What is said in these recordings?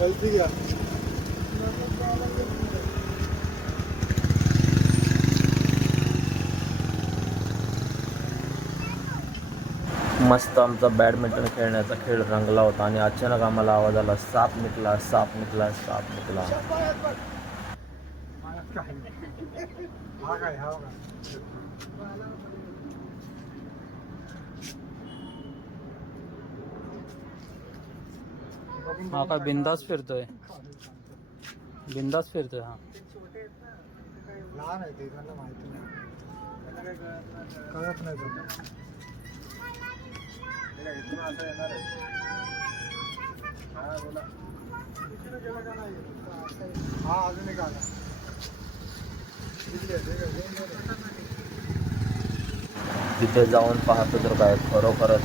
Selfie घ्या मस्त आमचा बॅडमिंटन खेळण्याचा खेळ रंगला होता आणि अचानक आम्हाला आवाज़ आला साप निकला साप निकला साप निकला. काय हा काय. हा हा काय बिंदास फिरतोय बिंदास फिरतोय हा लहान आहे ते त्यांना माहिती नाही कळत नाही तो. हा अजून एक आला. तिथे जाऊन पाहतो तर काय खरोखरच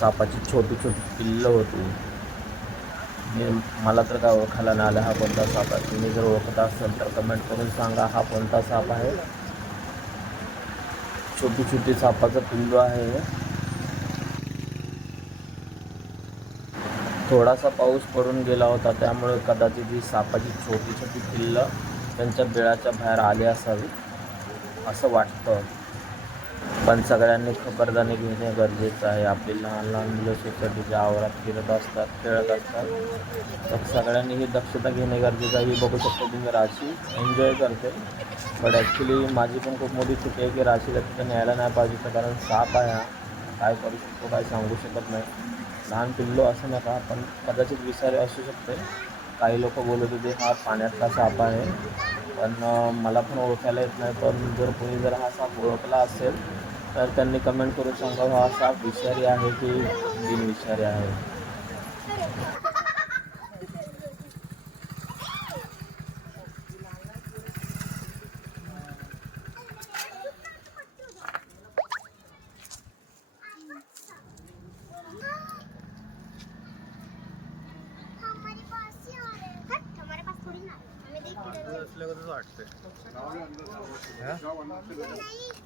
सापाची छोटी छोटी पिल्लं होती मी मला तर काय ओळखायला नाही आलं हा कोणता साप आहे. तुम्ही जर ओळखत असाल तर कमेंट करून सांगा हा कोणता साप आहे. छोटी छोटी सापाचं पिल्लू आहे. थोडासा पाऊस पडून गेला होता त्यामुळे कदाचित ही सापाची छोटी छोटी पिल्लं त्यांच्या बिळाच्या बाहेर आली असावी असं वाटतं. पण सगळ्यांनी खबरदारी घेणे गरजेचं आहे. आपली लहान लहान मुलं सोसायटीच्या आवारात फिरत असतात खेळत असतात तर सगळ्यांनी ही दक्षता घेणे गरजेचं आहे. बघू शकतो तुम्ही राशी एन्जॉय करते बट ॲक्च्युली माझी पण खूप मोठी चुकी आहे की राशीला तिथं न्यायला नाही पाहिजे होतं कारण साप आहे हा. काय करू शकतो काय सांगू शकत नाही. लहान पिल्लो असं नका पण कदाचित विसारे असू शकते. काही लोक बोलत होते हा पाण्यातला साप आहे. पण अं, मला पण ओळखायला येत नाही पण जर कोणी जर हा साप ओळखला असेल तर त्यांनी कमेंट करून सांगा हा साप विषारी आहे की बिनविषारी आहे. हमारे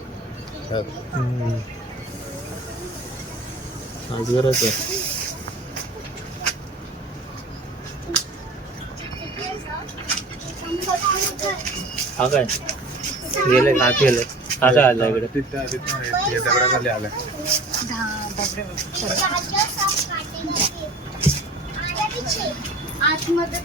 अजगरच आहे हा काय गेले का केलं आता आलं इकडे तिथं तिथं दगडाखाली आलाय आतमध्ये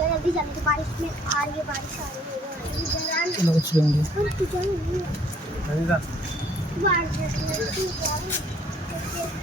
जल्दी की बारिश में आ रही है बारिश आ रही है चलो कुछ लेंगे